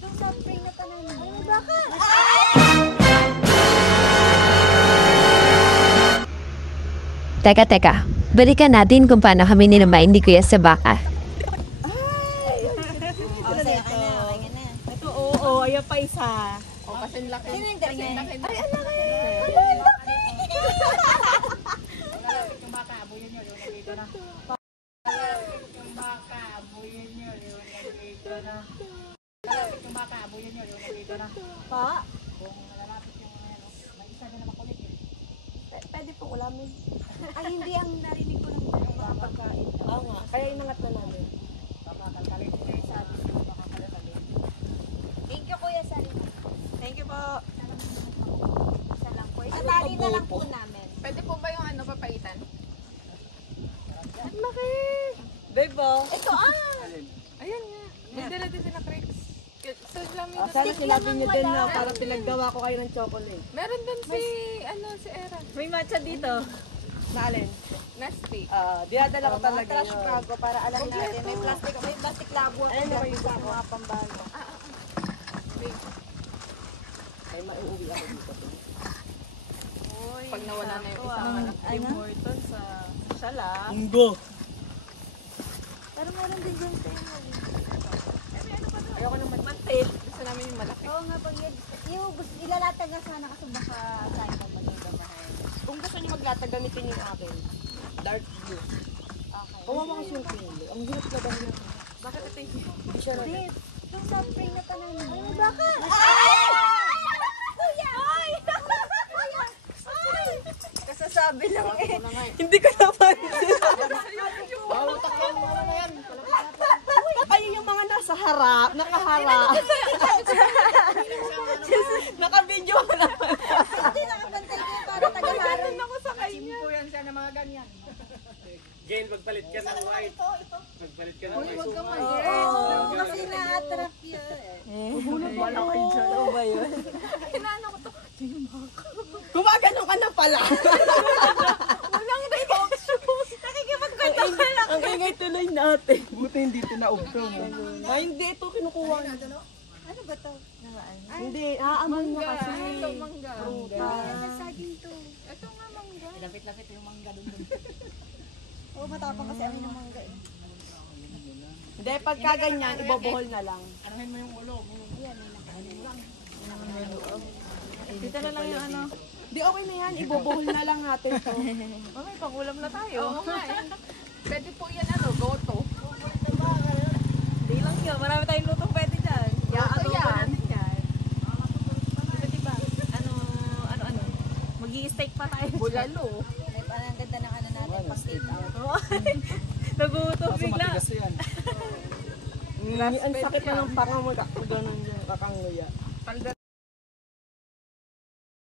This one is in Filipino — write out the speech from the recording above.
Itong soft drink na tanan mo. Ay, bakit? Teka. Balikan natin kung paano kami ninamain ni Kuya sa baka. Ito, oo, ayan pa isa. O, kasi laki. Sino yung laki? Ay, ang laki. Ano, ang laki? Malapit yung baka, abuyan nyo. Yung nandito na. Malapit yung baka, abuyan nyo. Yung nandito na. Malapit yung baka, abuyan nyo. Yung nandito na. Pa? Kung malapit yung may isa na makulit eh. Pwede pong ulamin. Ay, hindi ang narinig ko lang yung mga pagkain. Oo nga, kaya inangat na namin. Kalkalin ko yung sabi ko, baka kalkalin. Thank you, Kuya Sarina. Thank you po. Isa lang po. Itatali na lang po namin. Pwede po ba yung ano, papaitan? Ang laki! Bebo! Ito Ayan nga. May dala din sila crepes. So, lang yung sana sinabi niyo din na parang pinaggawa ko kayo ng chocolate. meron din si, si Era. May matcha dito. Naalin? Nasty. Dinadala ko talaga trash bago para alam natin. May plastic labo. Ayun na yung mga pambago. Ay, mauuwi ako dito. Pag nawala na yung isang anak. Tim Horton sa Sala. Munggo. Pero meron din dyan sa Ayoko ng mantil. Gusto namin yung malaki. Oo nga, pag yung ilalatag nga sana kasi baka saan ka magigamahan. Kung gusto niyo maglatag, gamitin yung akin. Dark blue. Okay. Kawawa kasi yung pili. Ang hirap na dahil na. Bakit ito yung Hindi siya na. Babe, yung soft drink na tanan mo. Ay, bakit? Kuya! Ay! Kasasabi lang eh. Hindi ko naman. Ayun yung mga nasa harap, nakaharap. Naka-video ka naman. Hindi nakabantay ko yun para taga-harap. ako sa kanya? Po yan siya na mga ganyan. Jen, magpalit ka ng white. Magpalit ka ng white. Huwag ka man. Oo, kasi na-attract yun. Bulot mo lang kayo dyan. Ano ba yun? Kinaan ko to. Gumagano ka na pala. Walang reaction. Nakikipagkwento ka lang. Ang ingay tuloy natin. Buti hindi tinaugtong. Ay, hindi. Ito kinukuha na. Ano ba to? Hindi, aamoy niya kasi. Ito, mangga. Saging to. Ito nga, mangga. Lapit-lapit yung mangga doon. Oo, matapang kasi amin yung mangga eh. Hindi, pagka ganyan, ibobohol na lang. Anuhin mo yung ulo. Dito na lang yung ano. Di okay na yan, ibobohol na lang natin to. Mamay, pangulam na tayo. Oo nga eh. Pwede po yan goto. Hindi lang yun, marami tayong lutong pwede dyan. Goto yan. Diba? Ano? Mag-i-steak pa tayo. Bulalo. Ang ganda ng ano natin, pag-take out. Nagutom bigla. yan. Ang sakit na ng panga mo, ganun yung kakanguya.